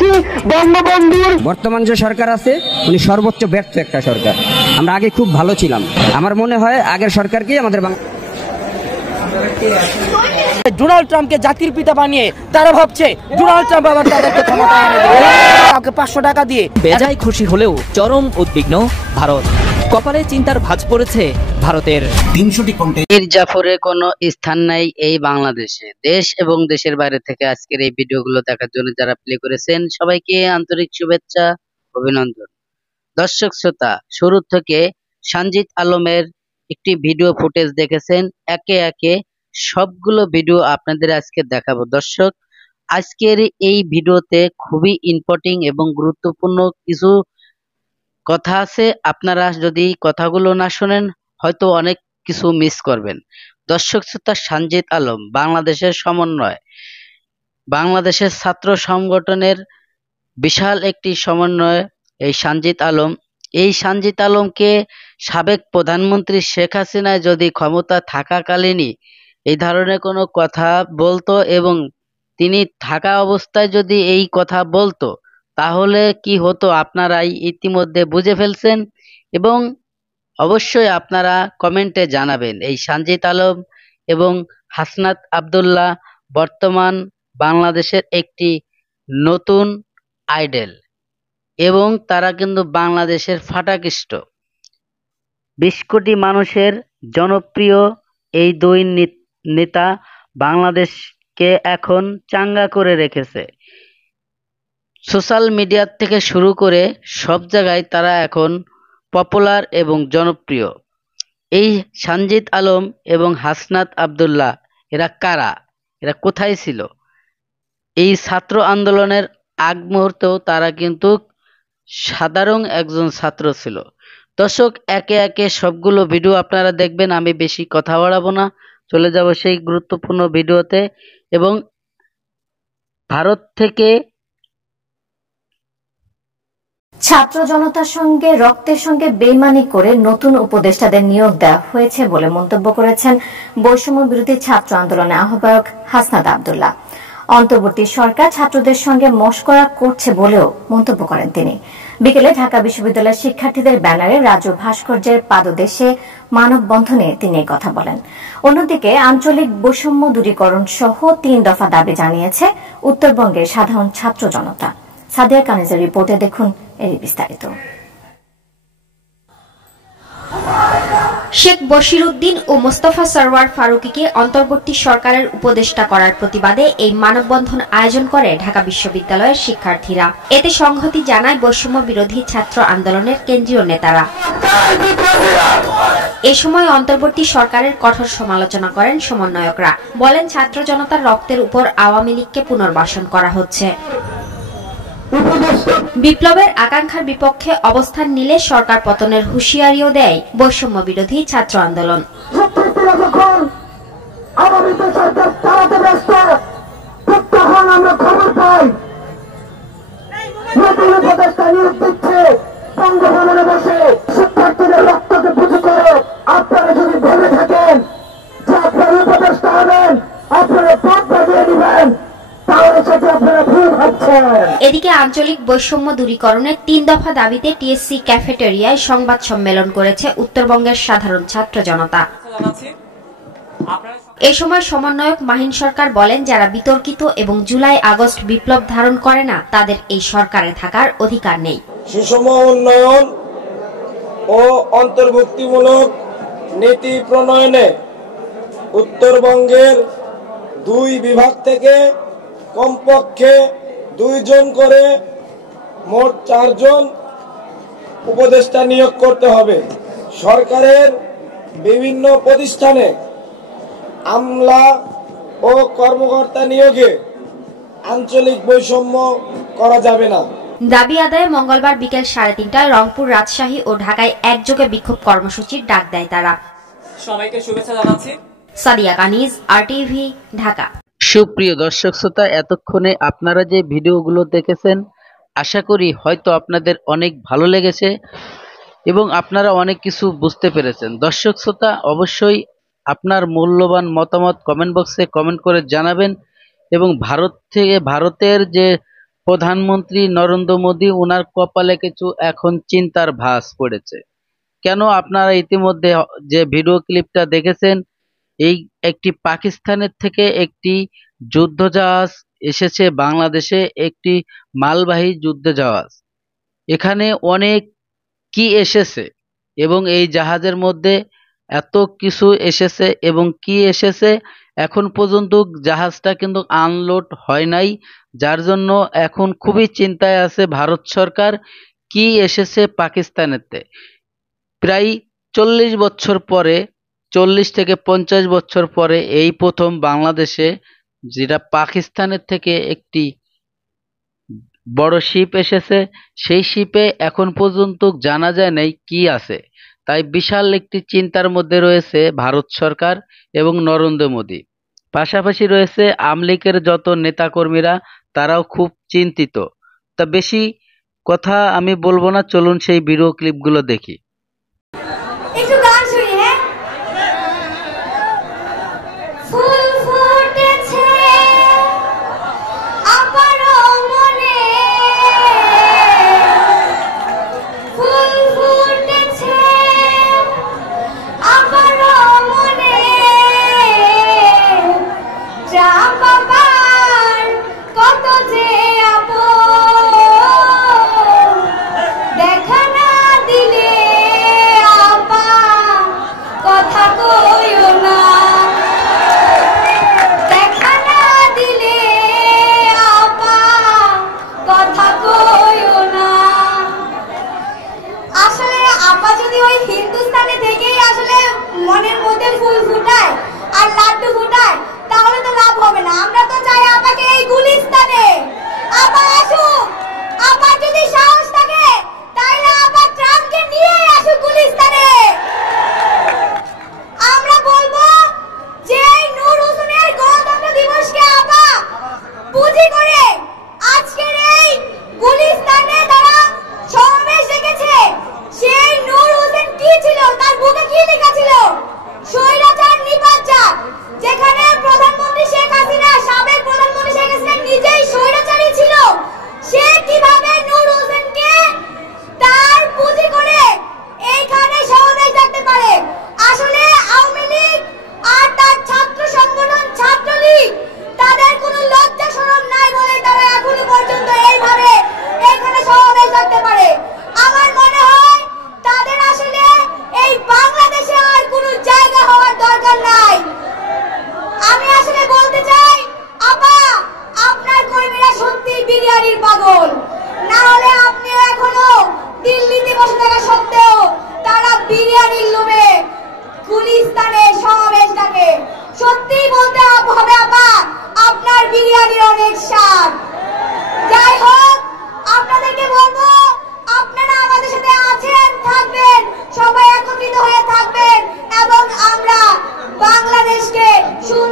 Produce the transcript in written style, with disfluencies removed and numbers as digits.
করেছি বঙ্গবন্ধুর। বর্তমান যে সরকার আছে উনি সর্বোচ্চ ব্যর্থ একটা সরকার। আমরা আগে খুব ভালো ছিলাম, আমার মনে হয় আগের সরকারকেই আমাদের ডোনাল্ড ট্রাম্পকে জাতির পিতা বানিয়ে তারা ভাবছে ডোনাল্ড ট্রাম্প আবার তাদেরকে ক্ষমতায় এনে দেবে। কাউকে 500 টাকা দিয়ে বেজায় খুশি হলেও চরম উদ্বিগ্ন ভারত। কপালে চিন্তার ভাঁজ পড়েছে ভারতের। 300টি মীর জাফরের কোনো স্থান নাই এই বাংলাদেশে। দেশ এবং দেশের বাইরে থেকে আজকের এই ভিডিওগুলো দেখার জন্য যারা প্লে করেছেন সবাইকে আন্তরিক শুভেচ্ছা, অভিনন্দন। দর্শক শ্রোতা, শুরু থেকে সানজিদ আলমের একটি ভিডিও ফুটেজ দেখেছেন, একে একে সবগুলো ভিডিও আপনাদের আজকে দেখাবো। দর্শক, আজকের এই ভিডিওতে খুবই ইম্পর্টেন্ট এবং গুরুত্বপূর্ণ কিছু কথা আছে। আপনারা যদি কথাগুলো না শোনেন হয়তো অনেক কিছু মিস করবেন। দর্শক শ্রোতা, সানজিদ আলম বাংলাদেশের সমন্বয়, বাংলাদেশের ছাত্র সংগঠনের বিশাল একটি সমন্বয় এই সানজিদ আলম। এই সানজিদ আলমকে সাবেক প্রধানমন্ত্রী শেখ হাসিনায় যদি ক্ষমতা থাকাকালীনই এই ধরনের কোনো কথা বলতো এবং তিনি থাকা অবস্থায় যদি এই কথা বলতো তাহলে কি হতো আপনারাই ইতিমধ্যে বুঝে ফেলছেন এবং অবশ্যই আপনারা কমেন্টে জানাবেন। এই সানজিদ আলম এবং হাসনাত আব্দুল্লাহ বর্তমান বাংলাদেশের একটি নতুন আইডল এবং তারা কিন্তু বাংলাদেশের ফাটাকৃষ্ট 20 কোটি মানুষের জনপ্রিয় এই দুই নেতা বাংলাদেশকে এখন চাঙ্গা করে রেখেছে। সোশ্যাল মিডিয়া থেকে শুরু করে সব জায়গায় তারা এখন পপুলার এবং জনপ্রিয়। এই সানজিদ আলম এবং হাসনাত আব্দুল্লাহ এরা কারা, এরা কোথায় ছিল? এই ছাত্র আন্দোলনের আগ মুহূর্তেও তারা কিন্তু সাধারণ একজন ছাত্র ছিল। দর্শক, একে একে সবগুলো ভিডিও আপনারা দেখবেন, আমি বেশি কথা বাড়াবো না, চলে যাব সেই গুরুত্বপূর্ণ ভিডিওতে। এবং ভারত থেকে ছাত্র জনতার সঙ্গে রক্তের সঙ্গে বেইমানি করে নতুন উপদেষ্টাদের নিয়োগ দেওয়া হয়েছে বলে মন্তব্য করেছেন বৈষম্য বিরোধী ছাত্র আন্দোলনের আহ্বায়ক হাসনাত আব্দুল্লাহ। অন্তর্বর্তী সরকার ছাত্রদের সঙ্গে মশকরা করছে বলেও মন্তব্য করেন তিনি। বিকেলে ঢাকা বিশ্ববিদ্যালয়ের শিক্ষার্থীদের ব্যানারে রাজু ভাস্কর্যের পাদদেশে মানববন্ধনে তিনি এই কথা বলেন। অন্যদিকে আঞ্চলিক বৈষম্য দূরীকরণ সহ 3 দফা দাবি জানিয়েছে উত্তরবঙ্গের সাধারণ ছাত্র জনতা। সাদিয়া কানিজের রিপোর্টে দেখুন এর বিস্তারিত। শেখ বশির উদ্দিন ও মোস্তফা সরওয়ার ফারুকীকে অন্তর্বর্তী সরকারের উপদেষ্টা করার প্রতিবাদে এই মানববন্ধন আয়োজন করে ঢাকা বিশ্ববিদ্যালয়ের শিক্ষার্থীরা। এতে সংহতি জানায় বৈষম্য বিরোধী ছাত্র আন্দোলনের কেন্দ্রীয় নেতারা। এ সময় অন্তর্বর্তী সরকারের কঠোর সমালোচনা করেন সমন্বয়করা। বলেন, ছাত্র জনতার রক্তের উপর আওয়ামী লীগকে পুনর্বাসন করা হচ্ছে। বিপ্লবের আকাঙ্ক্ষার বিপক্ষে অবস্থান নিলে সরকার পতনের হুঁশিয়ারিও দেয় বৈষম্য বিরোধী ছাত্র আন্দোলন। আপনারা যদি ভেবে থাকেন যে আপনারা উপদেষ্টা হবেন, আপনারা ভোট বাজিয়ে দিবেন, এদিকে আঞ্চলিক বৈষম্য দূরীকরণের 3 দফা দাবিতে টিএসসি ক্যাফেটেরিয়ায় সংবাদ সম্মেলন করেছে উত্তরবঙ্গের সাধারণ ছাত্র জনতা। এ সময় সমন্বয়ক মাহিন সরকার বলেন, যারা বিতর্কিত এবং জুলাই আগস্ট বিপ্লব ধারণ করে না তাদের এই সরকারে থাকার অধিকার নেই। সুষম উন্নয়ন ও অন্তর্ভুক্তিমূলক নীতি প্রণয়নে উত্তরবঙ্গের 2 বিভাগ থেকে কমপক্ষে 2 জন করে মোট 4 জন উপদেষ্টা নিয়োগ করতে হবে। সরকারের বিভিন্ন প্রতিষ্ঠানে আমলা ও কর্মকর্তা নিয়োগে আঞ্চলিক বৈষম্য করা যাবে না। দাবি আদায়ে মঙ্গলবার বিকেল 3:30টায় রংপুর, রাজশাহী ও ঢাকায় একযোগে বিক্ষোভ কর্মসূচির ডাক দেয় তারা। সবাইকে শুভেচ্ছা জানাচ্ছি। সাদিয়া কানিজ, আরটিভি, ঢাকা। সুপ্রিয় দর্শক শ্রোতা, এতক্ষণে আপনারা যে ভিডিওগুলো দেখেছেন আশা করি হয়তো আপনাদের অনেক ভালো লেগেছে এবং আপনারা অনেক কিছু বুঝতে পেরেছেন। দর্শক শ্রোতা, অবশ্যই আপনার মূল্যবান মতামত কমেন্ট বক্সে কমেন্ট করে জানাবেন এবং ভারতের যে প্রধানমন্ত্রী নরেন্দ্র মোদী ওনার কপালে কিছু এখন চিন্তার ভাঁজ পড়েছে। কেন? আপনারা ইতিমধ্যে যে ভিডিও ক্লিপটা দেখেছেন, এই একটি পাকিস্তানের থেকে একটি যুদ্ধজাহাজ এসেছে বাংলাদেশে, একটি মালবাহী যুদ্ধজাহাজ। এখানে অনেক কি এসেছে এবং এই জাহাজের মধ্যে এত কিছু এসেছে এবং কি এসেছে এখন পর্যন্ত জাহাজটা কিন্তু আনলোড হয় নাই, যার জন্য এখন খুবই চিন্তায় আছে ভারত সরকার। কি এসেছে পাকিস্তানেতে প্রায় 40 বছর পরে, 40 থেকে 50 বছর পরে এই প্রথম বাংলাদেশে যেটা পাকিস্তানের থেকে একটি বড় শিপ এসেছে। সেই শিপে এখন পর্যন্ত জানা যায় নাই কি আছে। তাই বিশাল একটি চিন্তার মধ্যে রয়েছে ভারত সরকার এবং নরেন্দ্র মোদী। পাশাপাশি রয়েছে আওয়ামী লীগের যত নেতাকর্মীরা, তারাও খুব চিন্তিত। তা বেশি কথা আমি বলবো না, চলুন সেই ভিডিও ক্লিপগুলো দেখি।